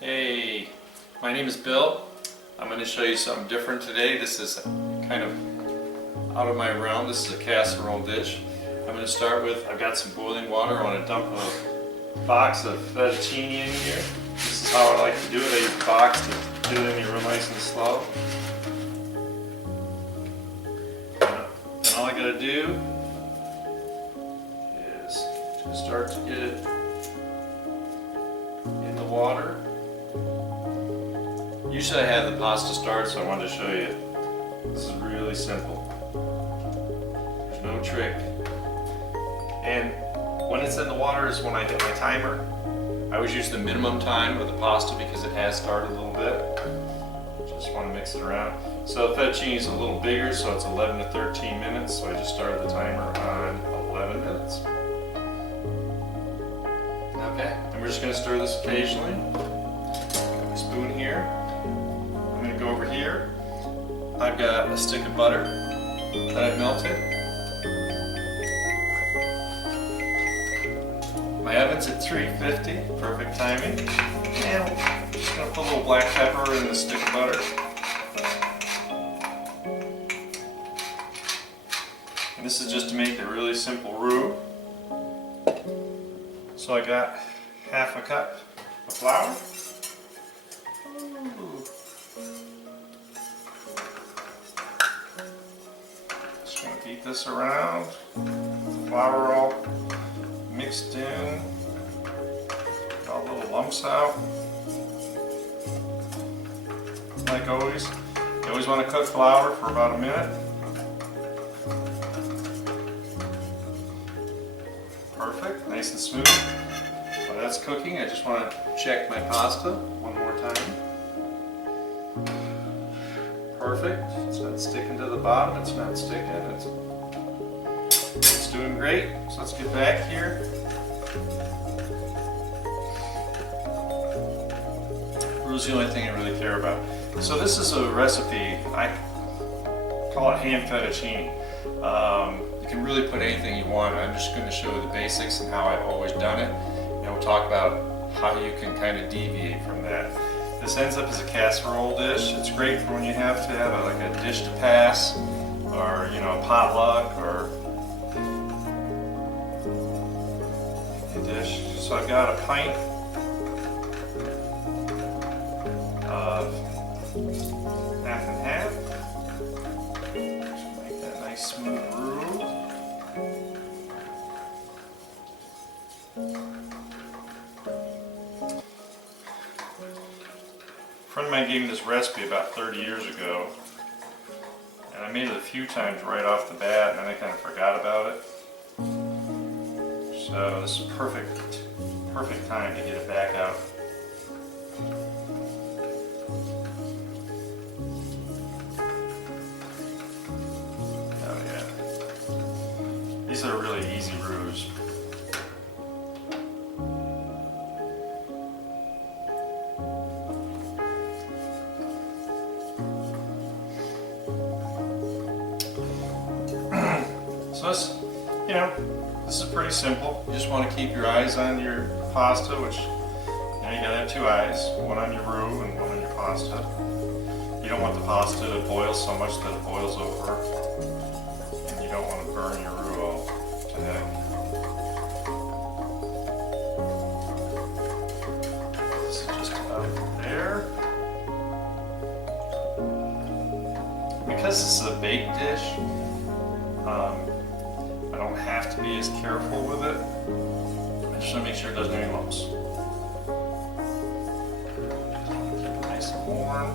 Hey, my name is Bill. I'm going to show you something different today. This is kind of out of my realm. This is a casserole dish. I'm going to start with, I've got some boiling water. I want to dump a box of fettuccine in here. This is how I like to do it. I use a box to do it in here real nice and slow. And all I got to do is just start to get it in the water. Usually I have the pasta start, so I wanted to show you. This is really simple. There's no trick. And when it's in the water is when I hit my timer. I always use the minimum time of the pasta because it has started a little bit. Just want to mix it around. So the fettuccine is a little bigger, so it's 11 to 13 minutes. So I just started the timer on 11 minutes. Okay, and we're just going to stir this occasionally. Got my spoon here. I'm going to go over here. I've got a stick of butter that I've melted. My oven's at 350, perfect timing. And I'm just going to put a little black pepper in the stick of butter. And this is just to make a really simple roux. So I got half a cup of flour. Just going to beat this around. The flour all mixed in. Got little lumps out. Like always, you always want to cook flour for about a minute. Perfect, nice and smooth. While that's cooking, I just want to check my pasta one more time. Perfect, it's not sticking to the bottom, it's not sticking, it's doing great. So let's get back here. Roux's the only thing I really care about. So this is a recipe, I call it ham fettuccine. You can really put anything you want. I'm just going to show you the basics and how I've always done it. And we'll talk about how you can kind of deviate from that. This ends up as a casserole dish. It's great for when you have to have like a dish to pass, or a potluck, or a dish. So I've got a pint of half and half. Just make that nice smooth roux. A friend of mine gave me this recipe about 30 years ago, and I made it a few times right off the bat, and then I kind of forgot about it. So this is perfect time to get it back out. Oh yeah, these are really easy roux. So this is pretty simple. You just want to keep your eyes on your pasta, which you gotta have two eyes, one on your roux and one on your pasta. You don't want the pasta to boil so much that it boils over, and you don't want to burn your roux all to heck. This is just about there. Because this is a baked dish, I don't have to be as careful with it. I just want to make sure it doesn't have any lumps. Keep it nice and warm.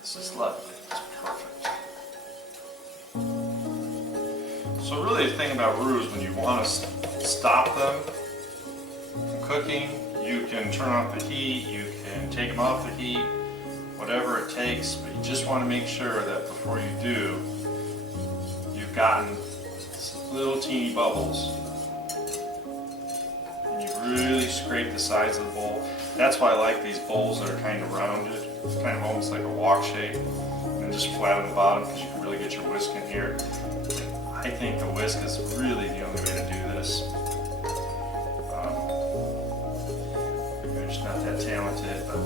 This is lovely. It's perfect. So really the thing about roux is when you want to stop them from cooking, you can turn off the heat, you can take them off the heat, whatever it takes, but you just want to make sure that before you do, you've gotten little teeny bubbles. And you really scrape the sides of the bowl. That's why I like these bowls that are kind of rounded. It's kind of almost like a wok shape. And just flat on the bottom because you can really get your whisk in here. I think a whisk is really the only way to do this. I'm just not that talented, but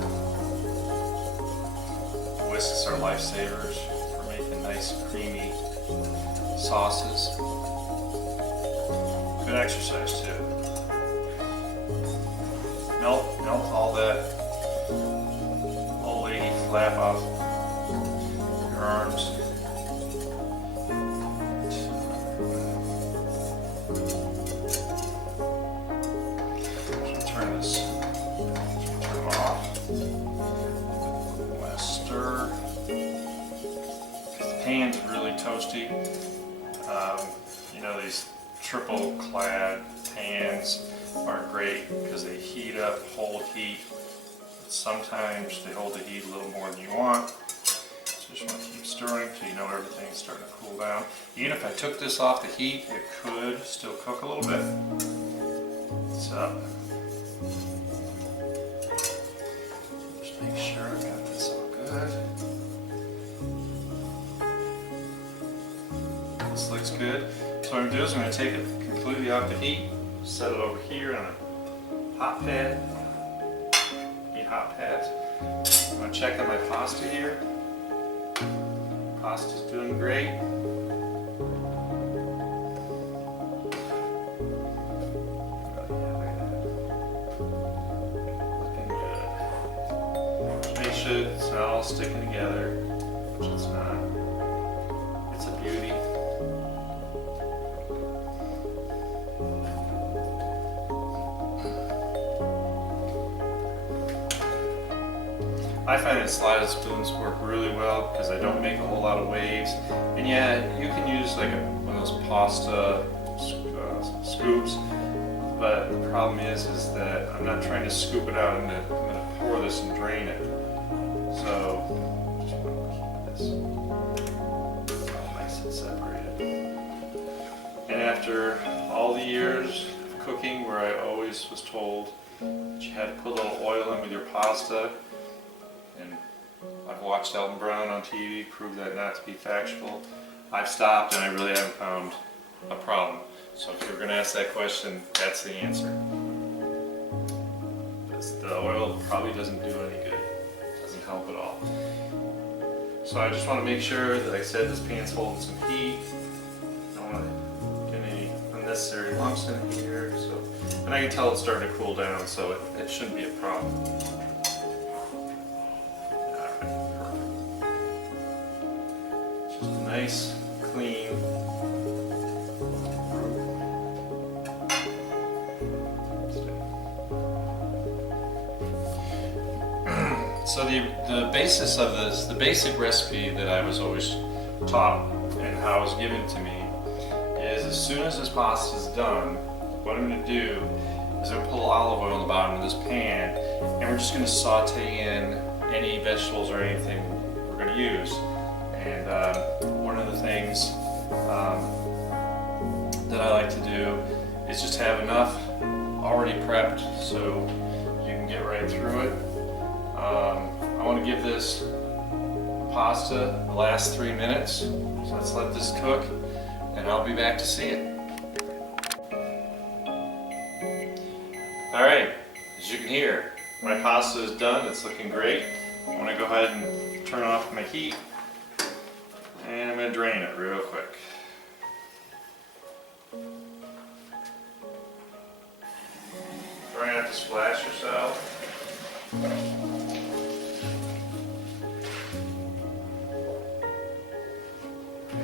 whisks are lifesavers for making nice creamy sauces. Good exercise too. Melt all that old lady flap off your arms. Turn them off. Want to stir. The pan's really toasty. You know, these triple clad pans aren't great because they heat up, hold heat. Sometimes they hold the heat a little more than you want. So just want to keep stirring until you know everything's starting to cool down. Even if I took this off the heat, it could still cook a little bit. So just make sure I got this all good. This looks good. So what I'm going to do is I'm going to take it completely off the heat, set it over here on a hot pad. Need hot pads. I'm going to check on my pasta here. Pasta's doing great. Looking good. Make sure it's not all sticking together, which it's not. It's a beauty. I find that slotted spoons work really well because I don't make a whole lot of waves. And yeah, you can use like one of those pasta scoops, but the problem is that I'm not trying to scoop it out. I'm going to pour this and drain it. So just want to keep this all nice and separated. And after all the years of cooking where I always was told that you had to put a little oil in with your pasta, and I've watched Elton Brown on TV prove that not to be factual, I've stopped and I really haven't found a problem. So if you're going to ask that question, that's the answer. Because the oil probably doesn't do any good. It doesn't help at all. So I just want to make sure that, like I said, this pan's holding some heat. Don't want to get any unnecessary lumps in here. So, and I can tell it's starting to cool down, so it shouldn't be a problem. Nice, clean. So the basis of this, the basic recipe that I was always taught and how it was given to me is as soon as this pasta is done, what I'm going to do is I'm going to put olive oil in the bottom of this pan and we're just going to saute in any vegetables or anything we're going to use. And one of the things that I like to do is just have enough already prepped so you can get right through it. I want to give this pasta the last 3 minutes, so let's let this cook and I'll be back to see it. Alright, as you can hear, my pasta is done, it's looking great. I want to go ahead and turn off my heat. And I'm going to drain it real quick. Try not to splash yourself.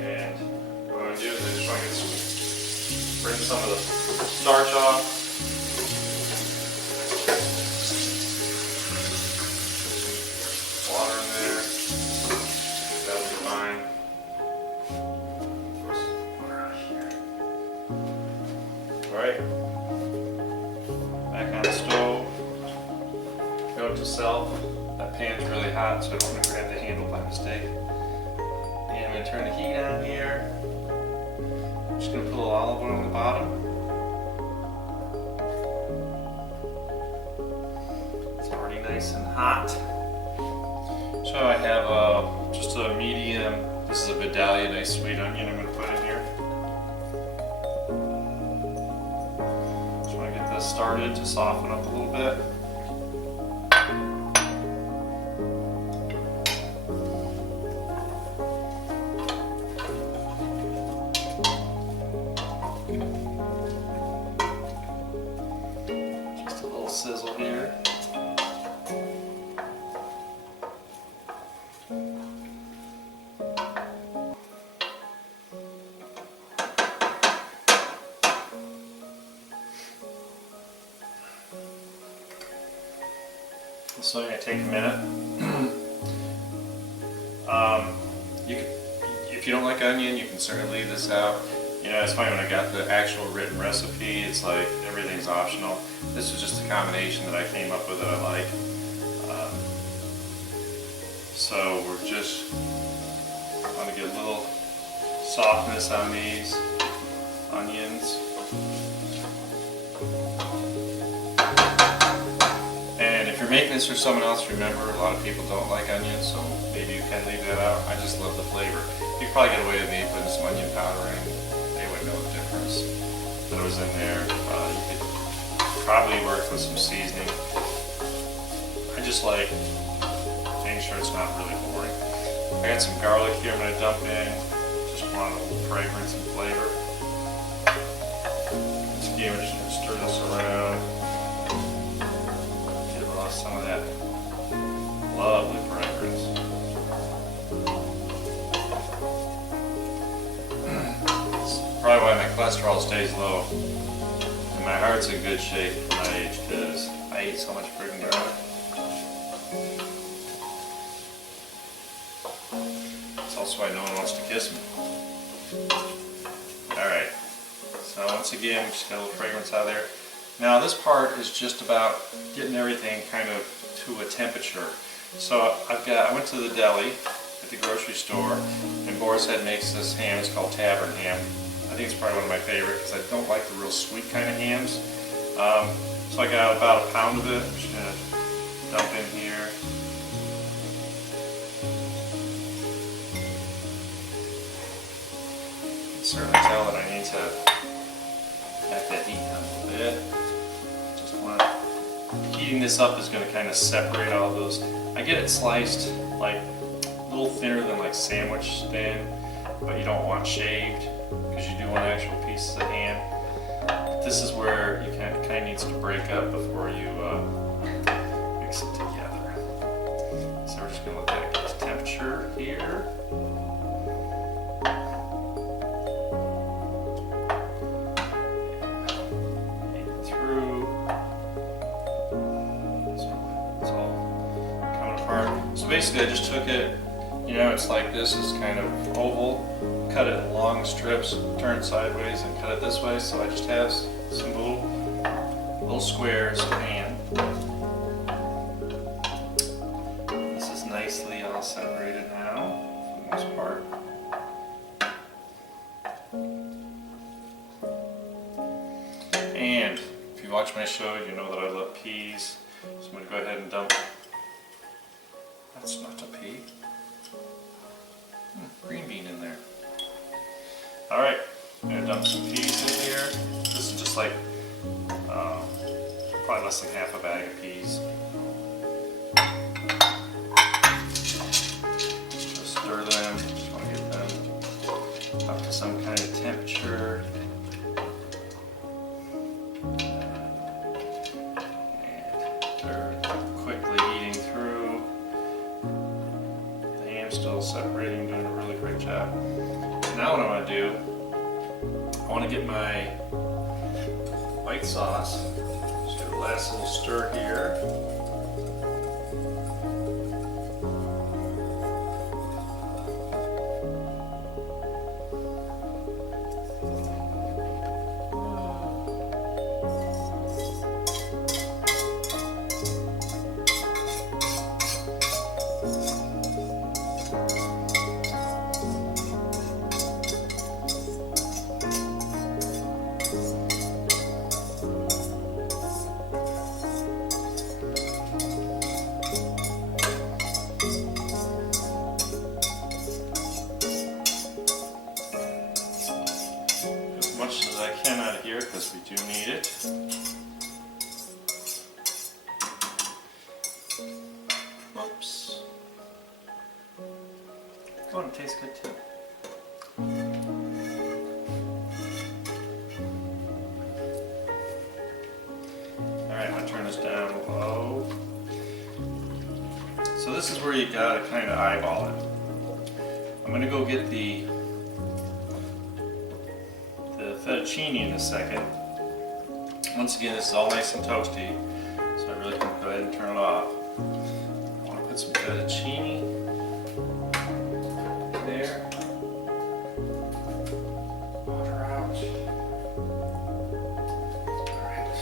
And what I'm going to do is I just want to bring some of the starch off. Water in there. That'll be fine. Alright, back on the stove, note to self, that pan's really hot so I don't want to grab the handle by mistake. And I'm going to turn the heat on here, Just gonna put a little olive oil on the bottom. It's already nice and hot. So I have just a medium, this is a Vidalia nice sweet onion I'm gonna put in here. Just wanna get this started to soften up a little bit. Sizzle here. So I'm going to take a minute. If you don't like onion, you can certainly leave this out. You know, it's funny, when I got the actual written recipe, it's like everything's optional. This was just a combination that I came up with that I like. So we're just going to get a little softness on these onions. And if you're making this for someone else, remember, a lot of people don't like onions, so maybe you can leave that out. I just love the flavor. You could probably get away with me putting some onion powder in. They would know the difference that was in there. You could probably work with some seasoning. I just like making sure it's not really boring. I got some garlic here I'm going to dump in. Just want a little fragrance and flavor. Just again, we're just going to stir this around. Get rid of some of that lovely fragrance. Probably why my cholesterol stays low and my heart's in good shape for my age, because I eat so much fruit and garlic. It's also why no one wants to kiss me. Alright, so once again, just got a little fragrance out of there. Now this part is just about getting everything kind of to a temperature. So I went to the deli at the grocery store, and Boar's Head makes this ham. It's called Tavern ham. I think it's probably one of my favorite because I don't like the real sweet kind of hams. So I got about a pound of it. I'm just going to dump in here. You can certainly tell that I need to back that heat down a little bit. Just want to, heating this up is going to kind of separate all those. I get it sliced like a little thinner than like sandwich thin, but you don't want shaved, because you do want actual pieces of ham. But this is where you kind of needs to break up before you mix it together. So we're just going to let that get to temperature here. Through. So it's all coming apart. So basically I just took it, you know, it's like this is kind of oval. Cut it in long strips, turn it sideways, and cut it this way. So I just have some little squares of ham. This is nicely all separated now, for the most part. And if you watch my show, you know that I love peas. So I'm going to go ahead and dump. That's not a pea. Green bean in there. Alright, I'm going to dump some peas in here. This is just like probably less than half a bag of peas. Just stir them. Just want to get them up to some kind of temperature. And they're quickly eating through. The ham's still separating, doing a really great job. Now what I want to do, I want to get my white sauce. Just give it a last little stir here. Oops. Oh, and it tastes good too. Alright, I'm going to turn this down low. So this is where you gotta kind of eyeball it. I'm going to go get the fettuccine in a second. Once again, this is all nice and toasty, so I really can go ahead and turn it off. I want to put some fettuccine there. Water out. Alright.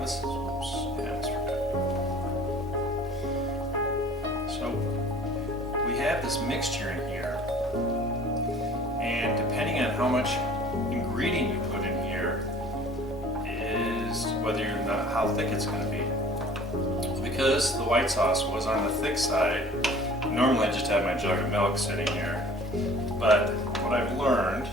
This is, oops, yeah, that's right. So we have this mixture in here, and depending on how much ingredient you put in here is whether you're not, how thick it's going to be. Because the white sauce was on the thick side, normally I just have my jug of milk sitting here, but what I've learned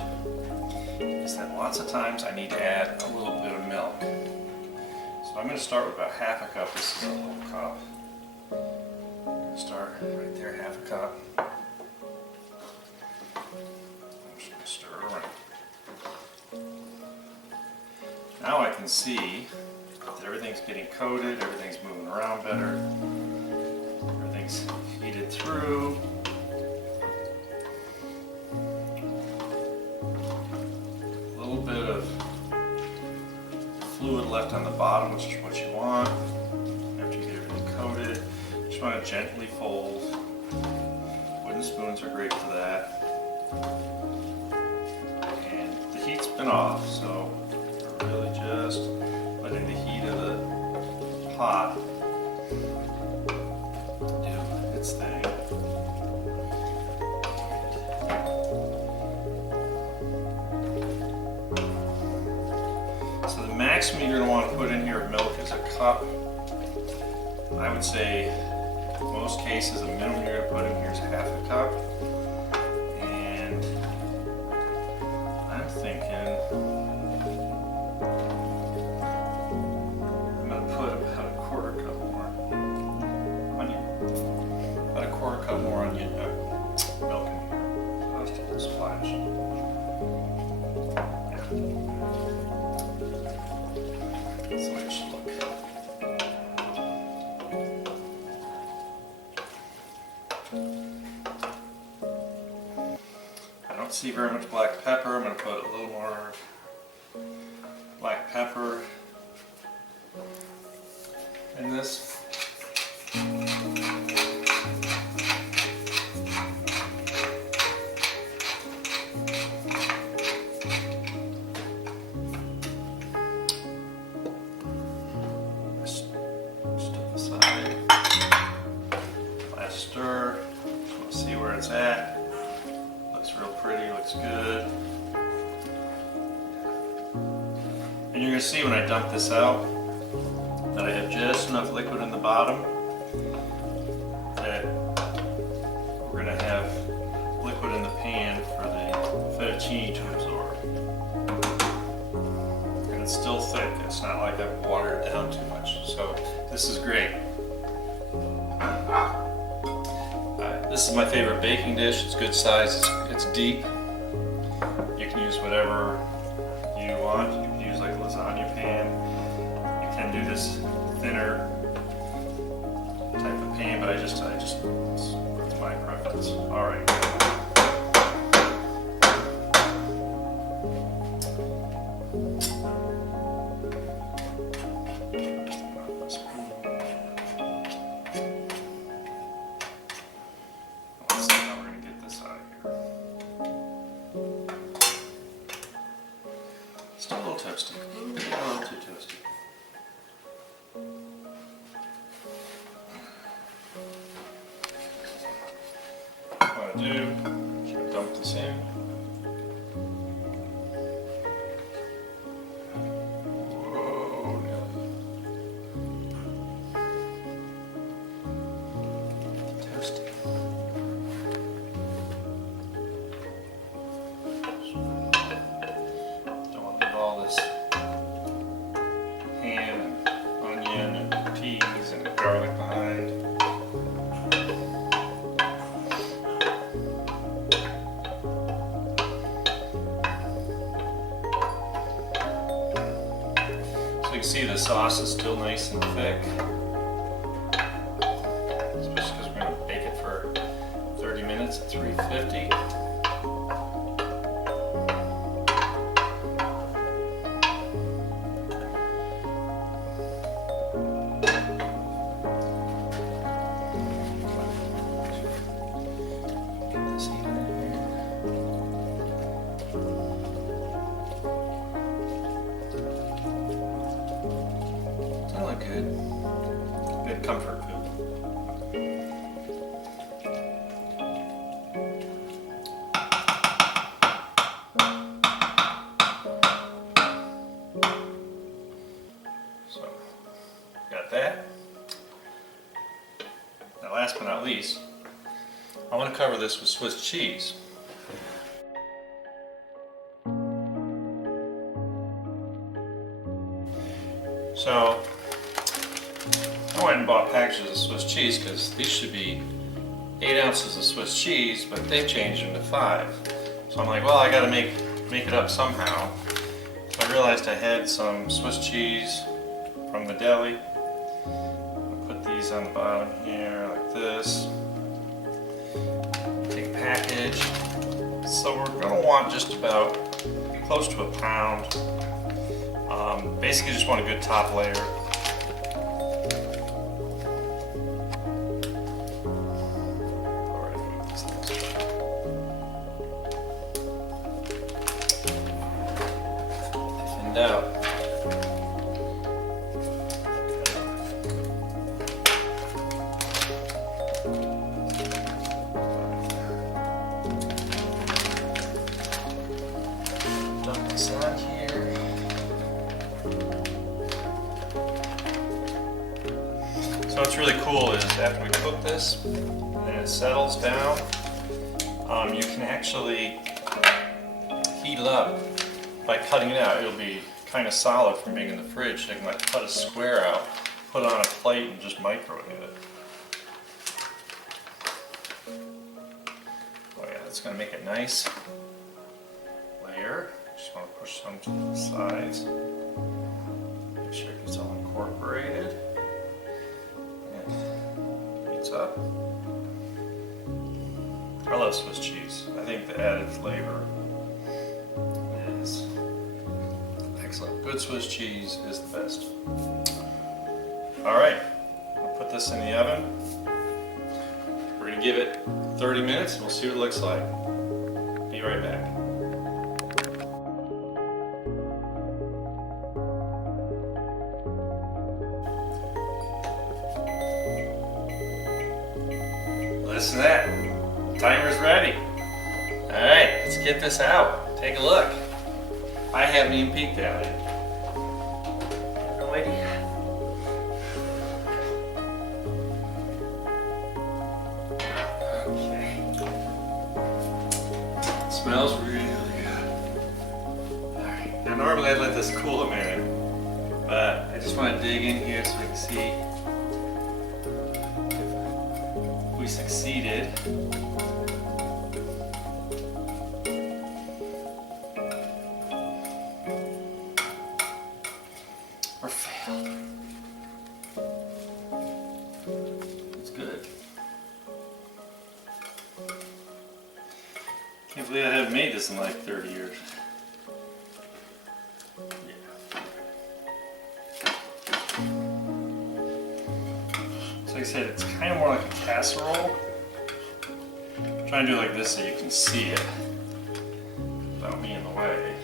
is that lots of times I need to add a little bit of milk. So I'm going to start with about half a cup. This is a whole cup. Start right there, half a cup. I'm just going to stir it around. Now I can see that everything's getting coated, everything's moving around better, everything's heated through. A little bit of fluid left on the bottom, which is what you want after you get everything coated. Just want to gently fold. Wooden spoons are great for that. And the heat's been off, so we're really just letting the heat of the pot do its thing. So the maximum you're going to want to put in here of milk is a cup. I would say in most cases the minimum you're going to put in here is half a cup. And I'm thinking I'm going to put about a quarter cup more onion. About a quarter cup more onion milk in here. So just a little splash. Yeah. That's the way it should look. I don't see very much black pepper. I'm going to put a little more black pepper in this. Step aside. Last stir. Just want to see where it's at. Looks real pretty, looks good. And you're going to see when I dump this out that I have just enough liquid in the bottom that we're going to have liquid in the pan for the fettuccine to absorb. And it's still thick, it's not like I've watered it down too much. So this is great. This is my favorite baking dish. It's good size, it's deep. You can use whatever you want. You can use like a lasagna pan. You can do this thinner type of pan, but it's my preference. All right. Still a little toasty. A little too toasty. What I do is dump this in. Whoa, toasty. you can see the sauce is still nice and thick. Especially because we're going to bake it for 30 minutes at 350. Good comfort food. So, got that. Now last but not least, I want to cover this with Swiss cheese. So, I went and bought packages of Swiss cheese because these should be 8 ounces of Swiss cheese, but they've changed them to 5. So I'm like, well, I gotta make it up somehow. So I realized I had some Swiss cheese from the deli. I'll put these on the bottom here like this. Take a package. So we're gonna want just about close to a pound. Basically just want a good top layer. Out. Dump this on here. So what's really cool is after we cook this and it settles down, you can actually heat it up. By cutting it out, it'll be kind of solid from being in the fridge. So you can like cut a square out, put it on a plate, and just microwave it. Oh yeah, that's going to make it nice layer. Just want to push some to the sides. Make sure it gets all incorporated. And heats up. I love Swiss cheese. I think the added flavor is excellent. Good Swiss cheese is the best. Alright, I'll put this in the oven. We're going to give it 30 minutes and we'll see what it looks like. Be right back. Listen to that. Timer's ready. Alright, let's get this out. Take a look. I haven't even peeked at it. No idea. Okay. Smells really good. Alright. Now normally I'd let this cool a minute, but I just want to dig in here so we can see if we succeeded. Or failed. It's good. Can't believe I haven't made this in like 30 years. Yeah. So like I said, it's kind of more like a casserole. I'm trying to do it like this so you can see it without me in the way.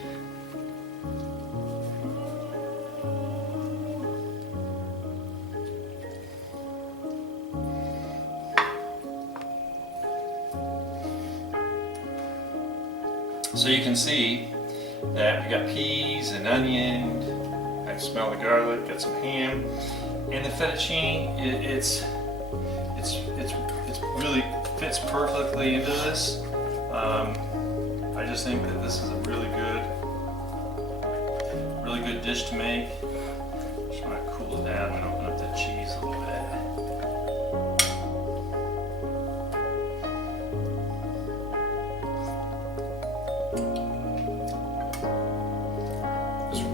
So you can see that we got peas and onion. I smell the garlic. Got some ham, and the fettuccine. It's really fits perfectly into this. I just think that this is a really good dish to make. Just want to cool it down and open up that cheese a little bit.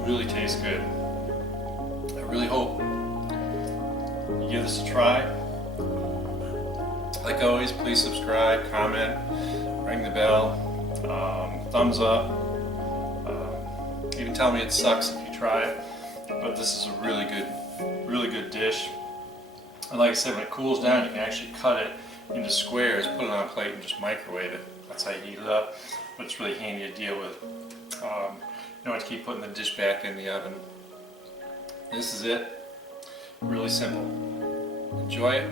Really tastes good. really hope you give this a try. Like always, please subscribe, comment, ring the bell, thumbs up. Even tell me it sucks if you try it. But this is a really good dish. And like I said, when it cools down, you can actually cut it into squares, put it on a plate, and just microwave it. That's how you heat it up. But it's really handy to deal with. You don't have to keep putting the dish back in the oven. This is it. Really simple. Enjoy it,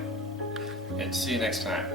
and see you next time.